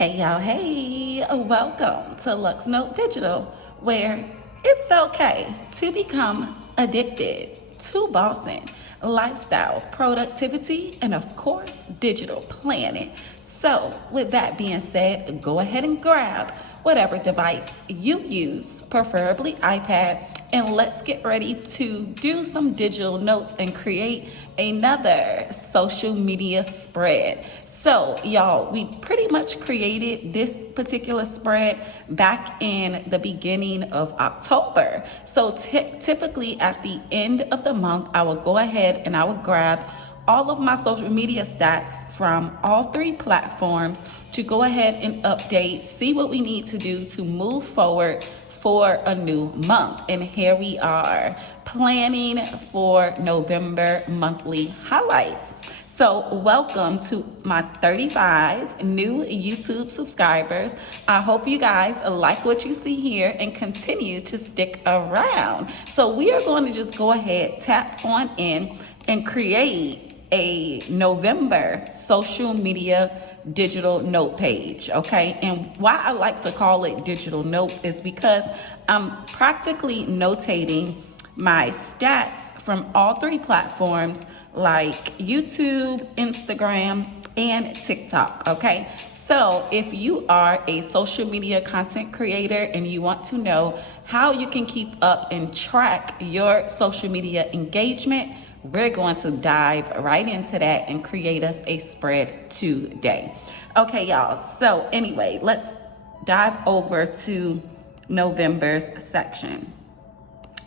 Hey y'all, hey, welcome to Luxnotedigital, where it's okay to become addicted to bossing, lifestyle, productivity, and of course, digital planning. So with that being said, go ahead and grab whatever device you use, preferably iPad, and let's get ready to do some digital notes and create another social media spread. So y'all, we pretty much created this particular spread back in the beginning of October. So typically at the end of the month, I will go ahead and I will grab all of my social media stats from all three platforms to go ahead and update, see what we need to do to move forward for a new month. And here we are planning for November monthly highlights. So welcome to my 35 new YouTube subscribers. I hope you guys like what you see here and continue to stick around. So we are going to just go ahead, tap on in and create a November social media digital note page, okay? And why I like to call it digital notes is because I'm practically notating my stats from all three platforms like YouTube, Instagram, and TikTok, okay? So if you are a social media content creator and you want to know how you can keep up and track your social media engagement, we're going to dive right into that and create us a spread today. Okay, y'all. So anyway, let's dive over to November's section.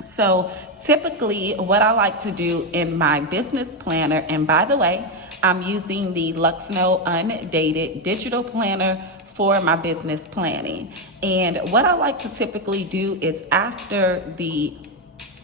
So typically what I like to do in my business planner, and by the way, I'm using the Luxnote undated digital planner for my business planning. And what I like to typically do is after the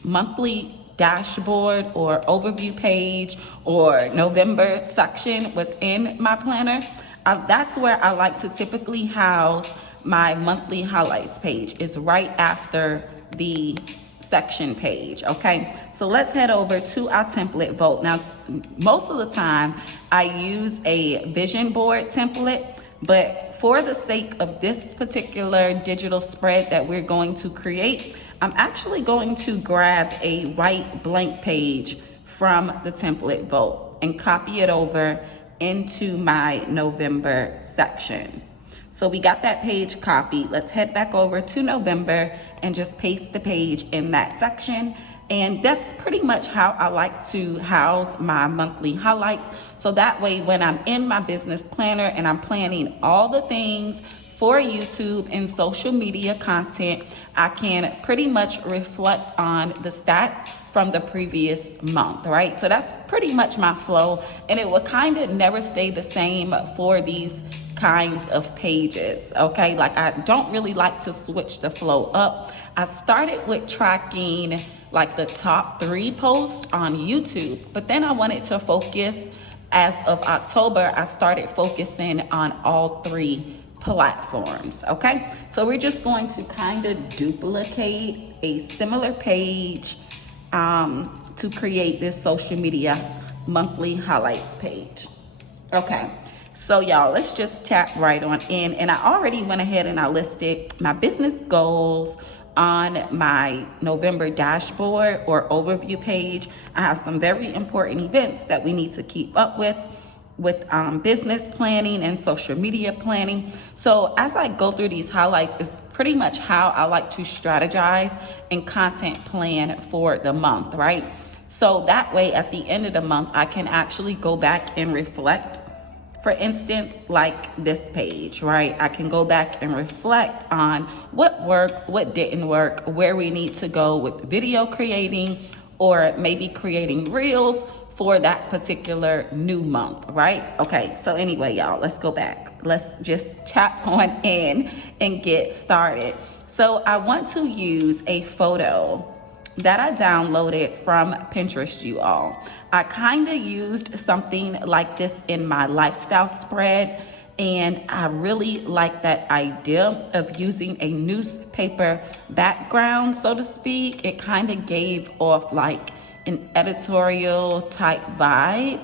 monthly dashboard or overview page or November section within my planner, that's where I like to typically house my monthly highlights page, is right after the section page, okay? So let's head over to our template vote. Now, most of the time I use a vision board template, but for the sake of this particular digital spread that we're going to create, I'm actually going to grab a white blank page from the template vote and copy it over into my November section. So we got that page copied. Let's head back over to November and just paste the page in that section. And that's pretty much how I like to house my monthly highlights. So that way, when I'm in my business planner and I'm planning all the things for YouTube and social media content, I can pretty much reflect on the stats from the previous month, right? So that's pretty much my flow, and it will kind of never stay the same for these kinds of pages, okay? Like, I don't really like to switch the flow up. I started with tracking like the top 3 posts on YouTube, but then I wanted to focus. As of October, I started focusing on all 3 platforms, okay? So we're just going to kind of duplicate a similar page to create this social media monthly highlights page. Okay, so y'all, let's just tap right on in. And I already went ahead and I listed my business goals on my November dashboard or overview page. I have some very important events that we need to keep up with business planning and social media planning. So as I go through these highlights, is pretty much how I like to strategize and content plan for the month, right? So that way at the end of the month, I can actually go back and reflect. For instance, like this page, right? I can go back and reflect on what worked, what didn't work, where we need to go with video creating, or maybe creating reels for that particular new month, right? Okay, so anyway, y'all, let's go back. Let's just tap on in and get started. So I want to use a photo that I downloaded from Pinterest, you all. I kind of used something like this in my lifestyle spread, and I really like that idea of using a newspaper background, so to speak. It kind of gave off like an editorial type vibe.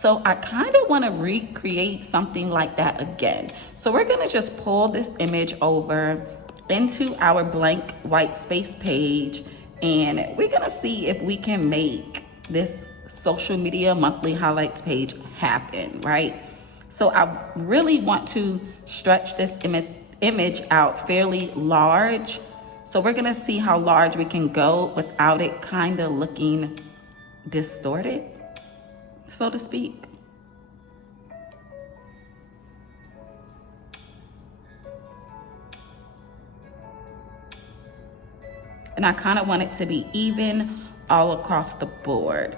So I kind of want to recreate something like that again. So we're going to just pull this image over into our blank white space page, and we're going to see if we can make this social media monthly highlights page happen, right? So I really want to stretch this image out fairly large. So we're going to see how large we can go without it kind of looking distorted, so to speak. And I kind of want it to be even all across the board.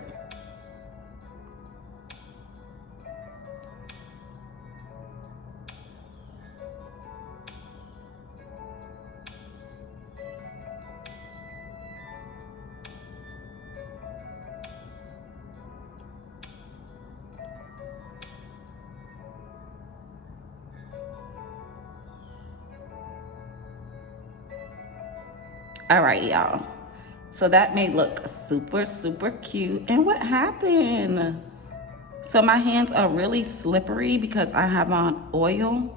All right, y'all. So that may look super, super cute. And what happened? So my hands are really slippery because I have on oil.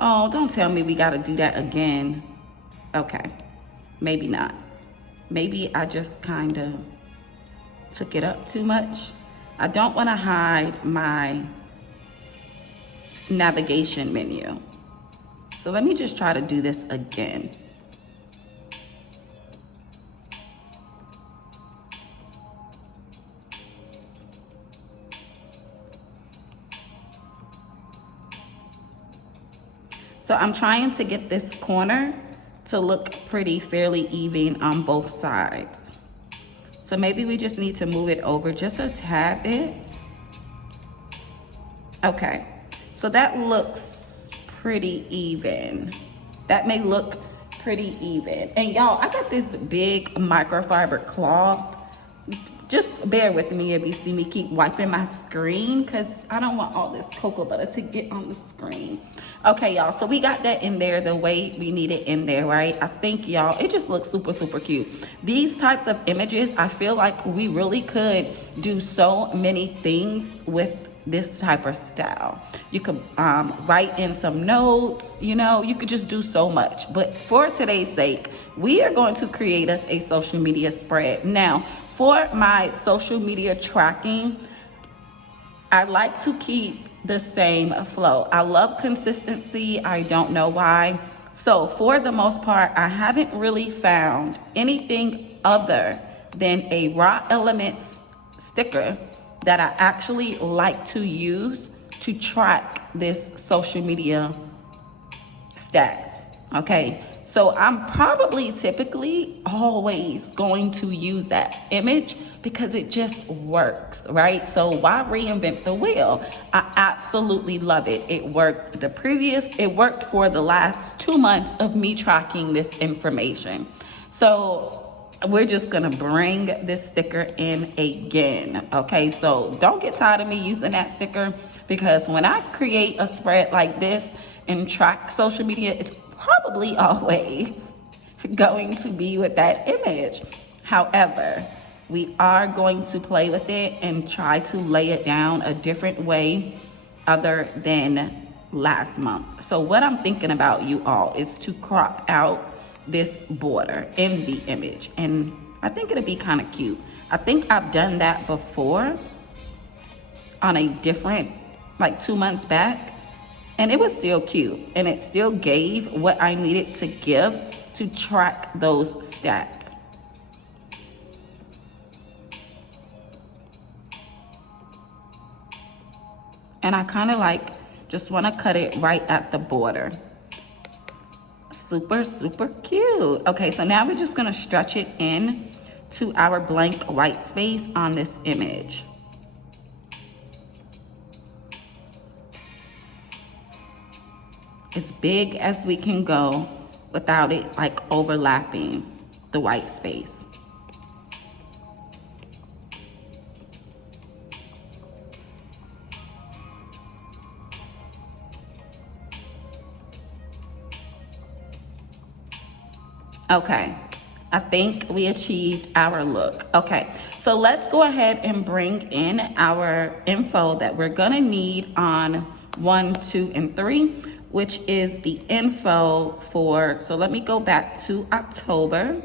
Oh, don't tell me we gotta do that again. Okay, maybe not. Maybe I just kind of took it up too much. I don't wanna hide my navigation menu. So let me just try to do this again. So I'm trying to get this corner to look pretty fairly even on both sides. So maybe we just need to move it over just a tad bit. Okay, so that looks pretty even. That may look pretty even. And y'all, I got this big microfiber cloth. Just bear with me if you see me keep wiping my screen, because I don't want all this cocoa butter to get on the screen. Okay, y'all, so we got that in there the way we need it in there, right? I think, y'all, it just looks super, super cute. These types of images, I feel like we really could do so many things with this type of style. You could write in some notes, you know, you could just do so much. But for today's sake, we are going to create us a social media spread. Now, for my social media tracking, I like to keep the same flow. I love consistency. I don't know why. So for the most part, I haven't really found anything other than a raw elements sticker that I actually like to use to track this social media stats, okay? So I'm probably typically always going to use that image because it just works, right? So why reinvent the wheel? I absolutely love it. It worked it worked for the last 2 months of me tracking this information. So we're just gonna bring this sticker in again, okay? So don't get tired of me using that sticker, because when I create a spread like this and track social media, it's probably always going to be with that image. However, we are going to play with it and try to lay it down a different way other than last month. So what I'm thinking about, you all, is to crop out this border in the image, and I think it'll be kind of cute. I think I've done that before on a different, like 2 months back, and it was still cute, and it still gave what I needed to give to track those stats. And I kind of just want to cut it right at the border. Super, super cute. Okay, so now we're just gonna stretch it in to our blank white space on this image. As big as we can go without it overlapping the white space. Okay, I think we achieved our look. Okay, so let's go ahead and bring in our info that we're gonna need on 1, 2, and 3, which is the info for, so let me go back to October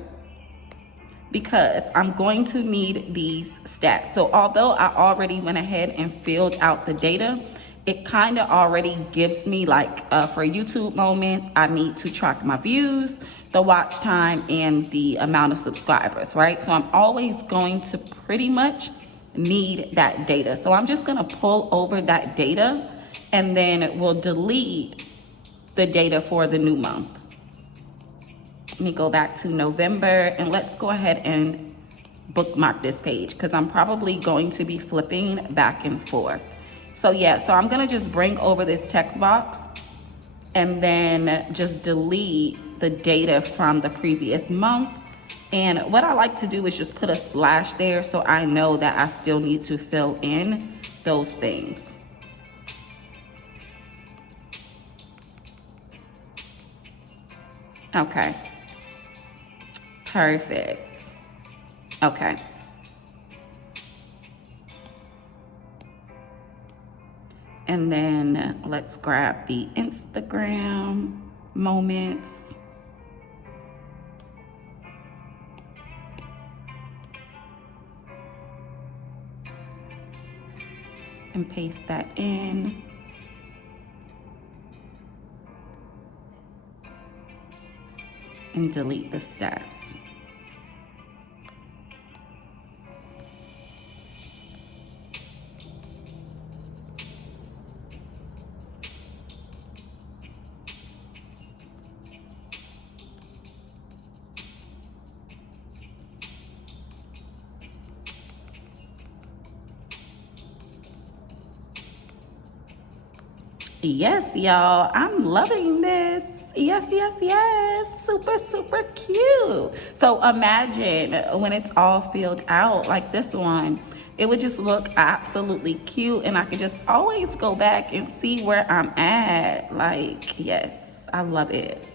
because I'm going to need these stats. So although I already went ahead and filled out the data, it kind of already gives me like for YouTube moments, I need to track my views, the watch time, and the amount of subscribers, right? So I'm always going to pretty much need that data. So I'm just gonna pull over that data and then we'll delete the data for the new month. Let me go back to November and let's go ahead and bookmark this page because I'm probably going to be flipping back and forth. So yeah, so I'm gonna just bring over this text box and then just delete the data from the previous month. And what I like to do is just put a slash there so I know that I still need to fill in those things. Okay, perfect. Okay. And then let's grab the Instagram moments. And paste that in. And delete the stats. Yes, y'all, I'm loving this. Yes, yes, yes, super, super cute. So imagine when it's all filled out like this one, it would just look absolutely cute and I could just always go back and see where I'm at. Like, yes, I love it.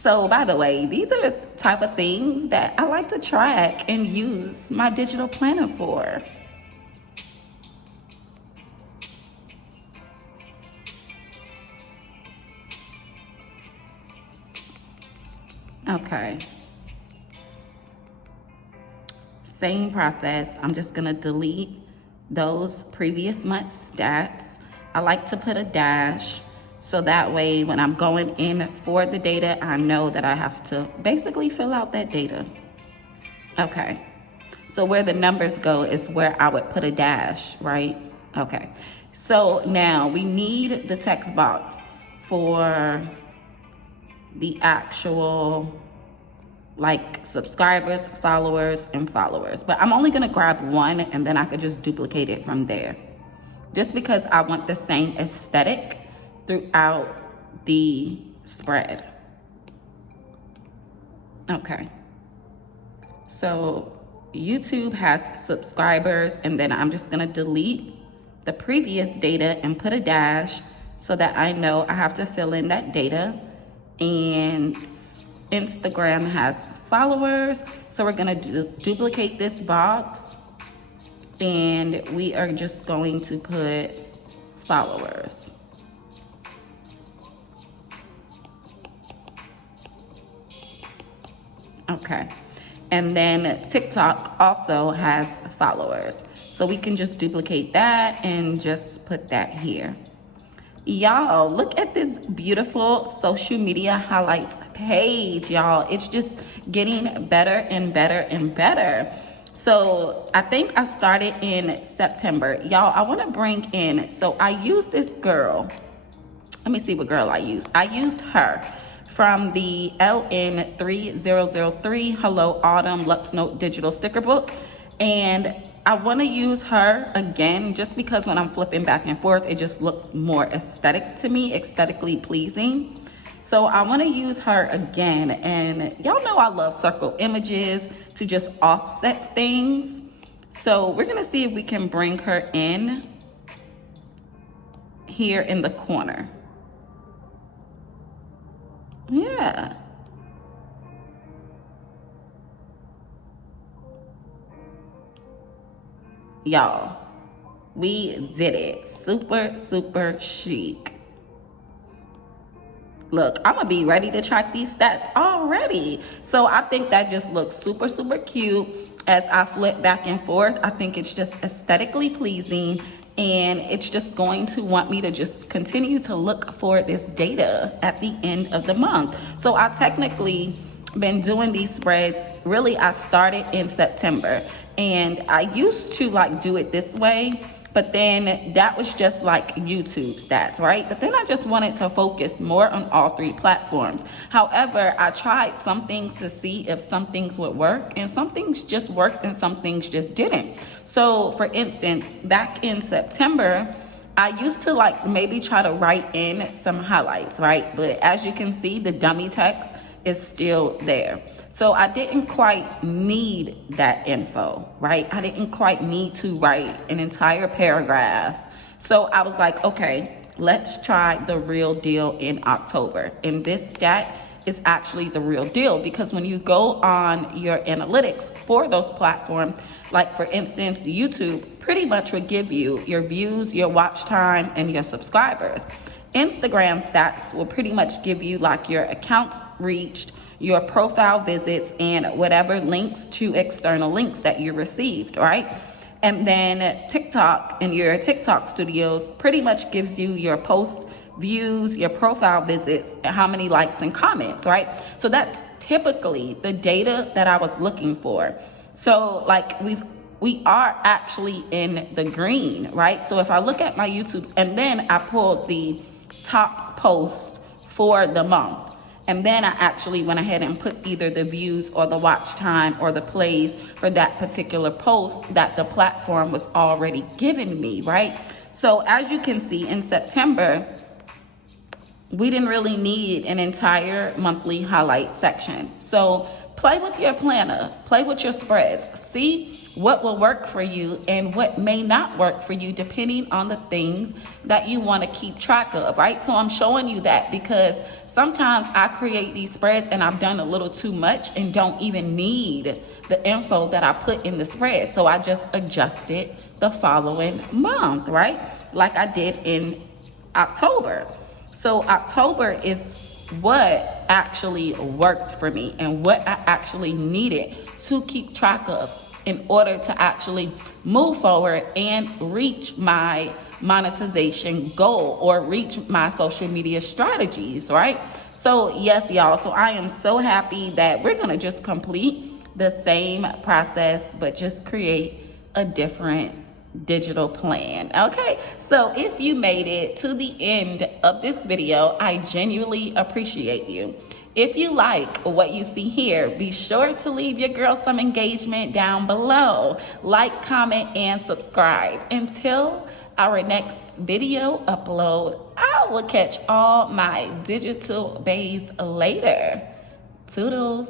So by the way, these are the type of things that I like to track and use my digital planner for. Okay. Same process. I'm just gonna delete those previous month stats. I like to put a dash so that way when I'm going in for the data, I know that I have to basically fill out that data. Okay. So where the numbers go is where I would put a dash, right? Okay. So now we need the text box for the actual like subscribers, followers, and followers. But I'm only gonna grab one and then I could just duplicate it from there. Just because I want the same aesthetic throughout the spread. Okay. So YouTube has subscribers and then I'm just gonna delete the previous data and put a dash so that I know I have to fill in that data. And Instagram has followers, so we're gonna duplicate this box and we are just going to put followers. Okay, and then TikTok also has followers, so we can just duplicate that and just put that here. Y'all, look at this beautiful social media highlights page, y'all. It's just getting better and better and better. So I think I started in September. Y'all, I want to bring in, so I used this girl. Let me see what girl I used. I used her from the LN3003 Hello Autumn Luxnotedigital sticker book. And I want to use her again just because when I'm flipping back and forth, it just looks more aesthetic to me, aesthetically pleasing. So I want to use her again. And y'all know I love circle images to just offset things. So we're going to see if we can bring her in here in the corner. Yeah. Y'all, we did it. Super, super chic. Look, I'm gonna be ready to track these stats already. So I think that just looks super, super cute as I flip back and forth. I think it's just aesthetically pleasing, and it's just going to want me to just continue to look for this data at the end of the month. So I technically been doing these spreads. Really, I started in September, and I used to like do it this way, but then that was just like YouTube stats, right? But then I just wanted to focus more on all three platforms. However, I tried some things to see if some things would work, and some things just worked and some things just didn't. So for instance, back in September, I used to like maybe try to write in some highlights, right? But as you can see, the dummy text is still there. So I didn't quite need that info, right? I didn't quite need to write an entire paragraph. So I was like, okay, let's try the real deal in October. And this stat is actually the real deal, because when you go on your analytics for those platforms, like for instance, YouTube pretty much would give you your views, your watch time, and your subscribers. Instagram stats will pretty much give you like your accounts reached, your profile visits, and whatever links to external links that you received, right? And then TikTok and your TikTok studios pretty much gives you your post views, your profile visits, and how many likes and comments, right? So that's typically the data that I was looking for. So like we are actually in the green, right? So if I look at my YouTubes and then I pulled the top post for the month, and then I actually went ahead and put either the views or the watch time or the plays for that particular post that the platform was already giving me, right? So as you can see, in September, we didn't really need an entire monthly highlight section. So play with your planner, play with your spreads, see what will work for you and what may not work for you depending on the things that you want to keep track of, right? So I'm showing you that because sometimes I create these spreads and I've done a little too much and don't even need the info that I put in the spread. So I just adjusted the following month, right? Like I did in October. So October is what actually worked for me and what I actually needed to keep track of in order to actually move forward and reach my monetization goal or reach my social media strategies, right? So yes, y'all, so I am so happy that we're gonna just complete the same process, but just create a different digital plan. Okay, so if you made it to the end of this video, I genuinely appreciate you. If you like what you see here, be sure to leave your girl some engagement down below. Like, comment, and subscribe. Until our next video upload, I will catch all my digital bays later. Toodles.